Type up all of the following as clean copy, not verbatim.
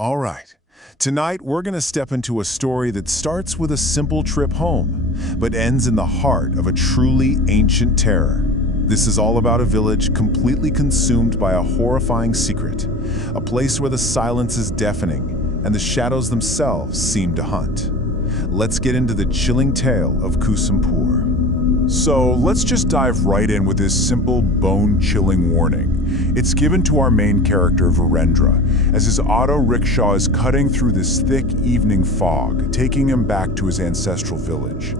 All right. Tonight, we're going to step into a story that starts with a simple trip home, but ends in the heart of a truly ancient terror. This is all about a village completely consumed by a horrifying secret, a place where the silence is deafening and the shadows themselves seem to hunt. Let's get into the chilling tale of Kusumpur. So let's just dive right in with this simple, bone-chilling warning. It's given to our main character, Virendra, as his auto rickshaw is cutting through this thick evening fog, taking him back to his ancestral village.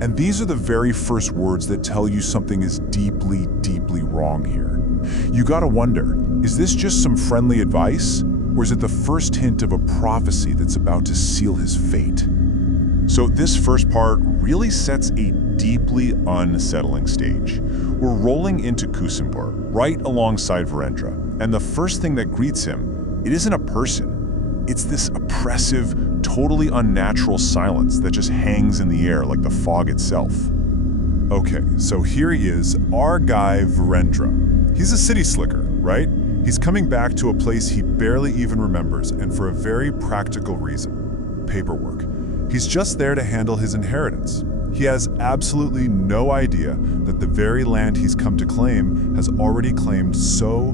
And these are the very first words that tell you something is deeply, deeply wrong here. You gotta wonder, is this just some friendly advice? Or is it the first hint of a prophecy that's about to seal his fate? So this first part really sets a deeply unsettling stage. We're rolling into Kusumpur, right alongside Virendra, and the first thing that greets him, it isn't a person. It's this oppressive, totally unnatural silence that just hangs in the air like the fog itself. Okay, so here he is, our guy Virendra. He's a city slicker, right? He's coming back to a place he barely even remembers, and for a very practical reason: paperwork. He's just there to handle his inheritance. He has absolutely no idea that the very land he's come to claim has already claimed so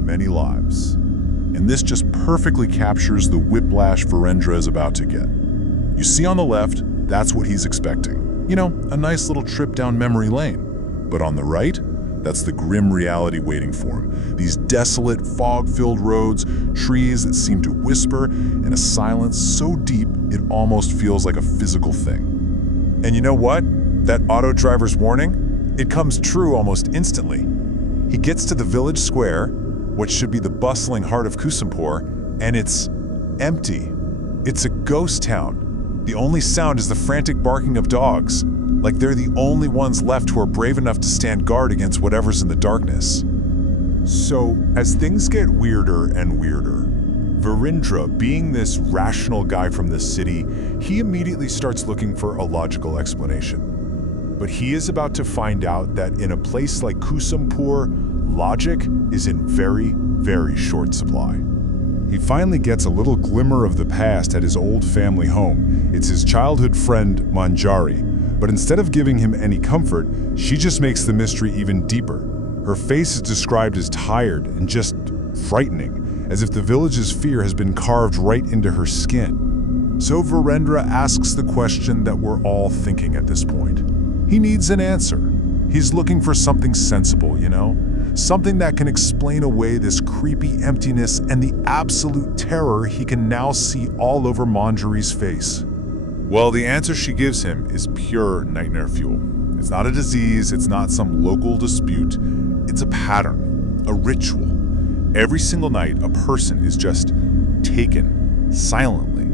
many lives. And this just perfectly captures the whiplash Virendra is about to get. You see on the left, that's what he's expecting. You know, a nice little trip down memory lane. But on the right, that's the grim reality waiting for him. These desolate, fog-filled roads, trees that seem to whisper, and a silence so deep it almost feels like a physical thing. And you know what? That auto driver's warning? It comes true almost instantly. He gets to the village square, what should be the bustling heart of Kusumpur, and it's empty. It's a ghost town. The only sound is the frantic barking of dogs, like they're the only ones left who are brave enough to stand guard against whatever's in the darkness. So, as things get weirder and weirder, Virendra, being this rational guy from the city, he immediately starts looking for a logical explanation. But he is about to find out that in a place like Kusumpur, logic is in very, very short supply. He finally gets a little glimmer of the past at his old family home. It's his childhood friend, Manjari. But instead of giving him any comfort, she just makes the mystery even deeper. Her face is described as tired and just frightening, as if the village's fear has been carved right into her skin. So Virendra asks the question that we're all thinking at this point. He needs an answer. He's looking for something sensible, you know? Something that can explain away this creepy emptiness and the absolute terror he can now see all over Manjari's face. Well, the answer she gives him is pure nightmare fuel. It's not a disease, it's not some local dispute. It's a pattern, a ritual. Every single night, a person is just taken silently.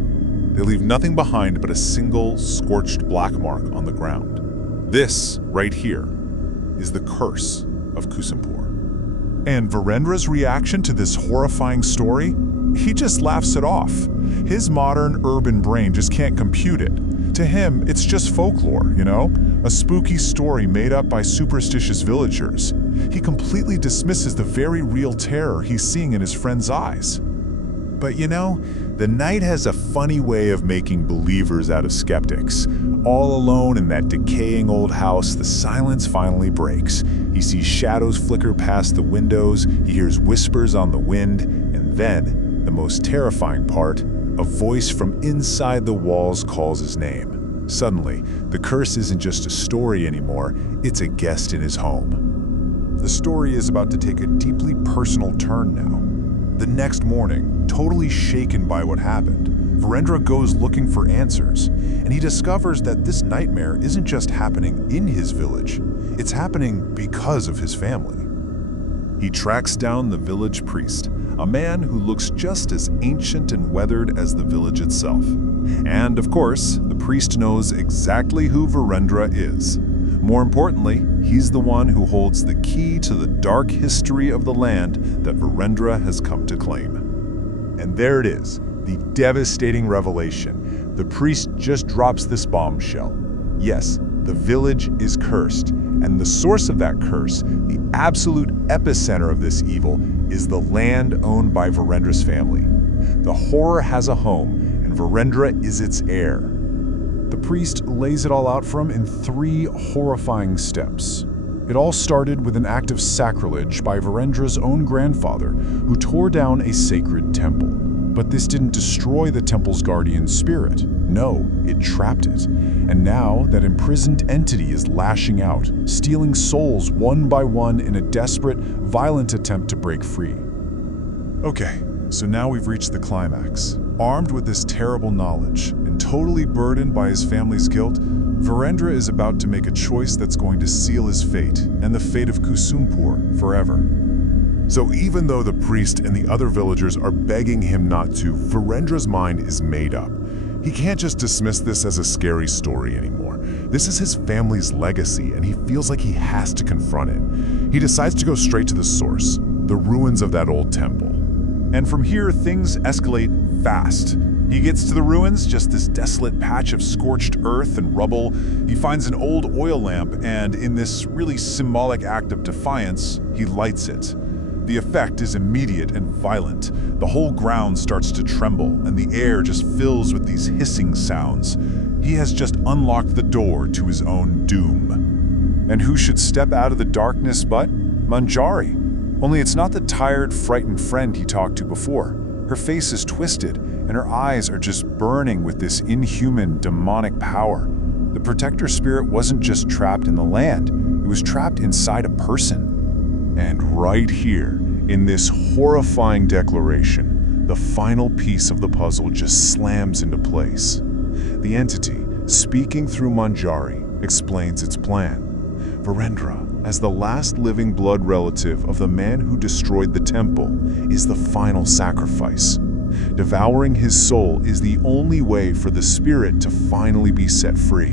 They leave nothing behind but a single scorched black mark on the ground. This, right here, is the curse of Kusumpur. And Virendra's reaction to this horrifying story? He just laughs it off. His modern urban brain just can't compute it. To him, it's just folklore, you know? A spooky story made up by superstitious villagers. He completely dismisses the very real terror he's seeing in his friend's eyes. But you know, the night has a funny way of making believers out of skeptics. All alone in that decaying old house, the silence finally breaks. He sees shadows flicker past the windows, he hears whispers on the wind, and then, the most terrifying part, a voice from inside the walls calls his name. Suddenly, the curse isn't just a story anymore, it's a guest in his home. The story is about to take a deeply personal turn now. The next morning, totally shaken by what happened, Virendra goes looking for answers, and he discovers that this nightmare isn't just happening in his village, it's happening because of his family. He tracks down the village priest, a man who looks just as ancient and weathered as the village itself. And of course, the priest knows exactly who Virendra is. More importantly, he's the one who holds the key to the dark history of the land that Virendra has come to claim. And there it is, the devastating revelation. The priest just drops this bombshell. Yes, the village is cursed, and the source of that curse, the absolute epicenter of this evil, is the land owned by Virendra's family. The horror has a home, and Virendra is its heir. The priest lays it all out for him in 3 horrifying steps. It all started with an act of sacrilege by Virendra's own grandfather, who tore down a sacred temple. But this didn't destroy the temple's guardian spirit. No, it trapped it. And now that imprisoned entity is lashing out, stealing souls one by one in a desperate, violent attempt to break free. Okay, so now we've reached the climax. Armed with this terrible knowledge and totally burdened by his family's guilt, Virendra is about to make a choice that's going to seal his fate and the fate of Kusumpur forever. So even though the priest and the other villagers are begging him not to, Virendra's mind is made up. He can't just dismiss this as a scary story anymore. This is his family's legacy, and he feels like he has to confront it. He decides to go straight to the source, the ruins of that old temple. And from here, things escalate fast. He gets to the ruins, just this desolate patch of scorched earth and rubble. He finds an old oil lamp, and in this really symbolic act of defiance, he lights it. The effect is immediate and violent. The whole ground starts to tremble, and the air just fills with these hissing sounds. He has just unlocked the door to his own doom. And who should step out of the darkness but Manjari? Only it's not the tired, frightened friend he talked to before. Her face is twisted, and her eyes are just burning with this inhuman, demonic power. The protector spirit wasn't just trapped in the land, it was trapped inside a person. And right here, in this horrifying declaration, the final piece of the puzzle just slams into place. The entity, speaking through Manjari, explains its plan. Virendra, as the last living blood relative of the man who destroyed the temple, is the final sacrifice. Devouring his soul is the only way for the spirit to finally be set free.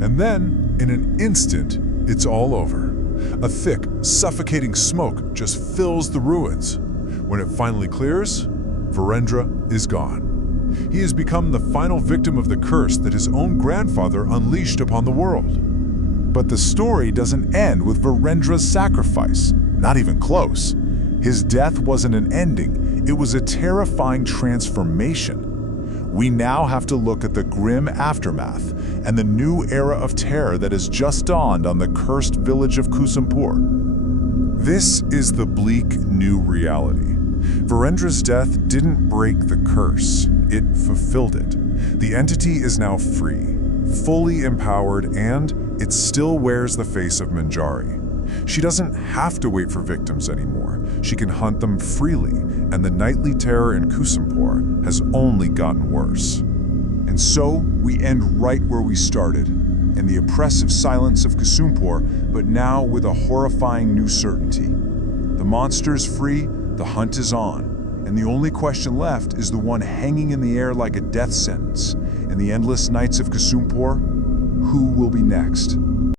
And then, in an instant, it's all over. A thick, suffocating smoke just fills the ruins. When it finally clears, Virendra is gone. He has become the final victim of the curse that his own grandfather unleashed upon the world. But the story doesn't end with Virendra's sacrifice. Not even close. His death wasn't an ending, it was a terrifying transformation. We now have to look at the grim aftermath and the new era of terror that has just dawned on the cursed village of Kusumpur. This is the bleak new reality. Virendra's death didn't break the curse, it fulfilled it. The entity is now free, fully empowered, and it still wears the face of Manjari. She doesn't have to wait for victims anymore. She can hunt them freely, and the nightly terror in Kusumpur has only gotten worse. And so, we end right where we started, in the oppressive silence of Kusumpur, but now with a horrifying new certainty. The monster's free, the hunt is on, and the only question left is the one hanging in the air like a death sentence. In the endless nights of Kusumpur, who will be next?